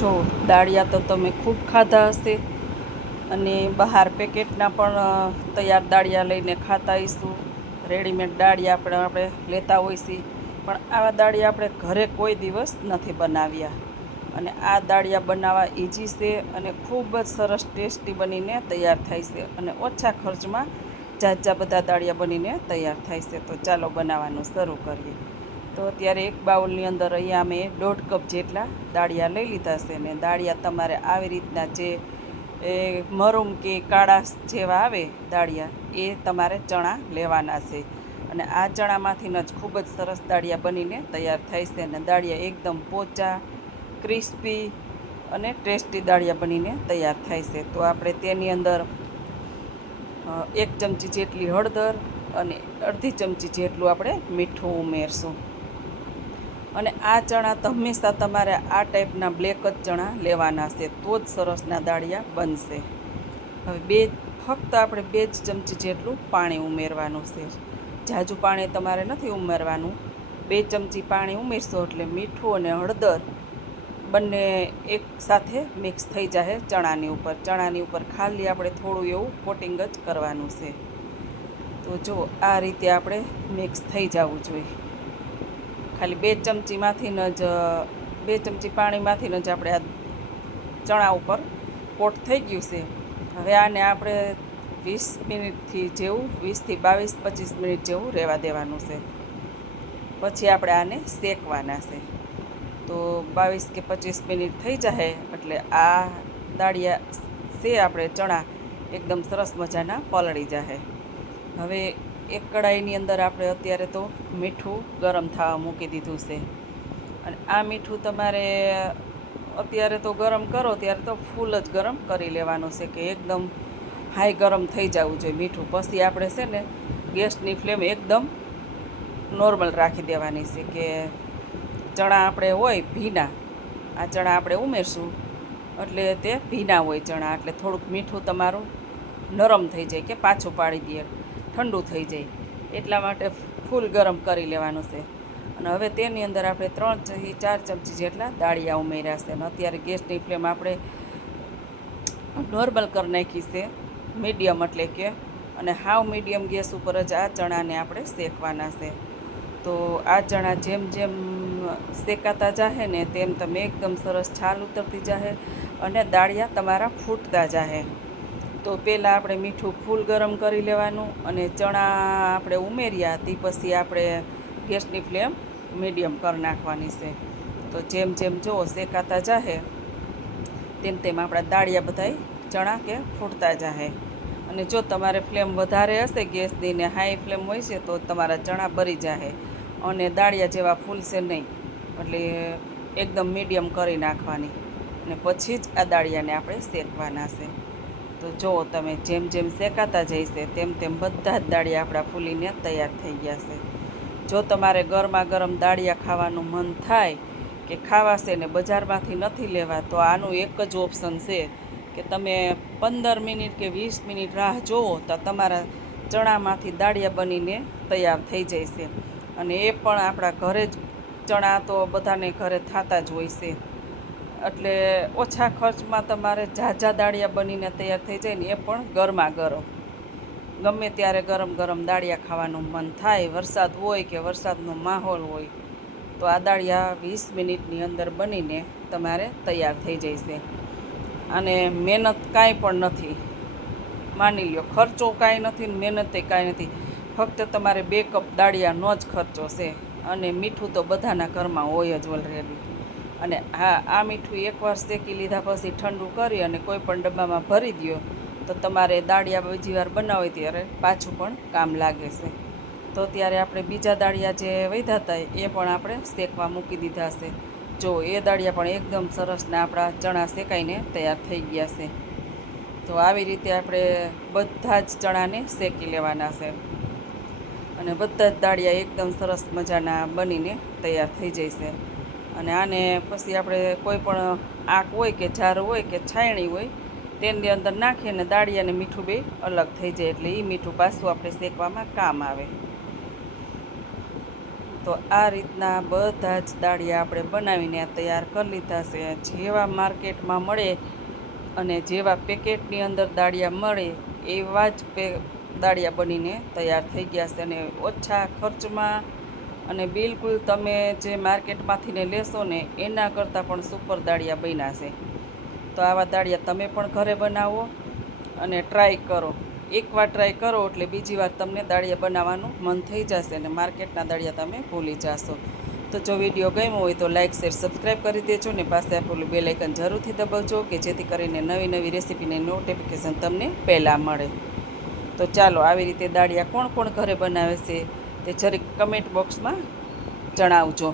જો દાળિયા તો તમે ખૂબ ખાધા હશે અને બહાર પેકેટના પણ તૈયાર દાળિયા લઈને ખાતા હોઈશું. રેડીમેડ દાળિયા આપણે લેતા હોઈશું, પણ આવા દાળિયા આપણે ઘરે કોઈ દિવસ નથી બનાવ્યા. અને આ દાળિયા બનાવવા ઇઝી છે અને ખૂબ જ સરસ ટેસ્ટી બનીને તૈયાર થાય છે અને ઓછા ખર્ચમાં જાજા બધા દાળિયા બનીને તૈયાર થાય છે. તો ચાલો બનાવવાનું શરૂ કરીએ. તો અત્યારે એક બાઉલની અંદર અહીંયા મેં 1.5 કપ જેટલા દાળિયા લઈ લીધા છે. ને દાળિયા તમારે આવી રીતના જે મરૂમ કે કાળા જેવા આવે દાળિયા, એ તમારે ચણા લેવાના છે. અને આ ચણામાંથી જ ખૂબ જ સરસ દાળિયા બનીને તૈયાર થાય છે. અને દાળિયા એકદમ પોચા, ક્રિસ્પી અને ટેસ્ટી દાળિયા બનીને તૈયાર થાય છે. તો આપણે તેની અંદર 1 ચમચી જેટલી હળદર અને અડધી ચમચી જેટલું આપણે મીઠું ઉમેરશું. અને આ ચણા તો હંમેશા તમારે આ ટાઈપના બ્લેક જ ચણા લેવાના છે, તો જ સરસના દાળિયા બનશે. હવે ફક્ત આપણે 2 જ ચમચી જેટલું પાણી ઉમેરવાનું છે. ઝાઝું પાણી તમારે નથી ઉમેરવાનું. 2 ચમચી પાણી ઉમેરશો એટલે મીઠું અને હળદર બંને એક સાથે મિક્સ થઈ જાય ચણાની ઉપર. ચણાની ઉપર ખાલી આપણે થોડું એવું કોટિંગ જ કરવાનું છે. તો જો આ રીતે આપણે મિક્સ થઈ જવું જોઈએ. ખાલી 2 ચમચીમાંથી જ 2 ચમચી પાણીમાંથી જ આપણે આ ચણા ઉપર કોટ થઈ ગયું છે. હવે આને આપણે 20 મિનિટથી જેવું 20થી 22-25 મિનિટ જેવું રહેવા દેવાનું છે. પછી આપણે આને શેકવાના છે. તો 22 કે 25 મિનિટ થઈ જાય એટલે આ દાળિયા છે આપણે ચણા એકદમ સરસ મજાના પલળી જાય. હવે એક કડાઈની અંદર આપણે અત્યારે તો મીઠું ગરમ થવા મૂકી દીધું છે. અને આ મીઠું તમારે અત્યારે તો ગરમ કરો ત્યારે તો ફૂલ જ ગરમ કરી લેવાનું છે, કે એકદમ હાઈ ગરમ થઈ જવું જોઈએ મીઠું. પછી આપણે છે ને ગેસની ફ્લેમ એકદમ નોર્મલ રાખી દેવાની છે, કે ચણા આપણે હોય ભીના, આ ચણા આપણે ઉમેરશું એટલે તે ભીના હોય ચણા, એટલે થોડુંક મીઠું તમારું નરમ થઈ જાય, કે પાછું પાડી દે, ઠંડુ થઈ જાય. એટલા માટે ફૂલ ગરમ કરી લેવાનું છે. અને હવે તેની અંદર આપણે 3 થી 4 ચમચી જેટલા દાળિયા ઉમેર્યા છે. અને અત્યારે ગેસની ફ્લેમ આપણે નોર્મલ કરી નાખી છે, મીડિયમ એટલે કે. અને હાવ મીડિયમ ગેસ ઉપર જ આ ચણાને આપણે શેકવાના છે. તો આ ચણા જેમ જેમ શેકાતા જાહે ને તેમ તમે એકદમ સરસ છાલ ઉતરતી જાહે અને દાળિયા તમારા ફૂટતા જાહે. તો પહેલાં આપણે મીઠું ફૂલ ગરમ કરી લેવાનું, અને ચણા આપણે ઉમેર્યા તે પછી આપણે ગેસની ફ્લેમ મીડિયમ કરી નાખવાની છે. તો જેમ જેમ જો શેકાતા જાહે તેમ તેમ આપણા દાળિયા બધાય ચણા કે ફૂટતા જાહે. અને જો તમારે ફ્લેમ વધારે હશે ગેસની ને હાઈ ફ્લેમ હોય છે તો તમારા ચણા બળી જાહે અને દાળિયા જેવા ફૂલશે નહીં. એટલે એકદમ મીડિયમ કરી નાખવાની અને પછી જ આ દાળિયાને આપણે શેકવાના છે. તો જુઓ તમે, જેમ જેમ શેકાતા જઈશે તેમ તેમ બધા જ દાળિયા આપણા ફૂલીને તૈયાર થઈ ગયા છે. જો તમારે ગરમા ગરમ દાળિયા ખાવાનું મન થાય કે ખાવાશે ને બજારમાંથી નથી લેવા, તો આનું એક જ ઓપ્શન છે કે તમે 15 મિનિટ કે 20 મિનિટ રાહ જુઓ તો તમારા ચણામાંથી દાળિયા બનીને તૈયાર થઈ જશે. અને એ પણ આપણા ઘરે જ, ચણા તો બધાને ઘરે થતા જ હોય છે, એટલે ઓછા ખર્ચમાં તમારે ઝાઝા દાળિયા બનીને તૈયાર થઈ જાય ને એ પણ ગરમા ગરમ. ગમે ત્યારે ગરમ ગરમ દાળિયા ખાવાનું મન થાય, વરસાદ હોય કે વરસાદનો માહોલ હોય, તો આ દાળિયા 20 મિનિટની અંદર બનીને તમારે તૈયાર થઈ જશે. અને મહેનત કાંઈ પણ નથી, માની લ્યો ખર્ચો કાંઈ નથી ને મહેનતે કાંઈ નથી. ફક્ત તમારે 2 કપ દાળિયાનો જ ખર્ચો છે. અને મીઠું તો બધાના ઘરમાં હોય જ ઓલરેડી. અને આ મીઠું એકવાર શેકી લીધા પછી ઠંડુ કરી અને કોઈ પણ ડબ્બામાં ભરી દો તો તમારે દાળિયા બીજી વાર બનાવો ત્યારે પાછું પણ કામ લાગે છે. તો ત્યારે આપણે બીજા દાળિયા જે વધ્યા હતા એ પણ આપણે શેકવા મૂકી દીધા છે. જો એ દાળિયા પણ એકદમ સરસના આપણા ચણા શેકાઈને તૈયાર થઈ ગયા છે. તો આવી રીતે આપણે બધા જ ચણાને શેકી લેવાના છે અને બધા જ દાળિયા એકદમ સરસ મજાના બનીને તૈયાર થઈ જશે. અને આને પછી આપણે કોઈ પણ આક હોય કે જાર હોય કે છાયણી હોય તેની અંદર નાખીને દાળિયાને મીઠું બે અલગ થઈ જાય, એટલે એ મીઠું પાછું આપણે શેકવામાં કામ આવે. તો આ રીતના બધા જ દાળિયા આપણે બનાવીને તૈયાર કરી લીધા છે. જેવા માર્કેટમાં મળે અને જેવા પેકેટની અંદર દાળિયા મળે એવા જ દાળિયા બનીને તૈયાર થઈ ગયા છે. અને ઓછા ખર્ચમાં અને બિલકુલ તમે જે માર્કેટમાંથી ને લેશો ને એના કરતાં પણ સુપર દાળિયા બન્યા છે. તો આવા દાળિયા તમે પણ ઘરે બનાવો અને ટ્રાય કરો. એકવાર ટ્રાય કરો એટલે બીજી વાર તમને દાળિયા બનાવવાનું મન થઈ જશે અને માર્કેટના દાળિયા તમે ભૂલી જશો. તો જો વિડીયો ગમ્યો હોય તો લાઇક શેર સબસ્ક્રાઈબ કરી દેજો ને પાસે આપેલું બેલ આઇકન જરૂરથી દબાવજો કે જેથી કરીને નવી નવી રેસીપીની નોટિફિકેશન તમને પહેલાં મળે. તો ચાલો આવી રીતે દાળિયા કોણ કોણ ઘરે બનાવે છે તે જરીક કમેન્ટ બોક્સમાં જણાવજો.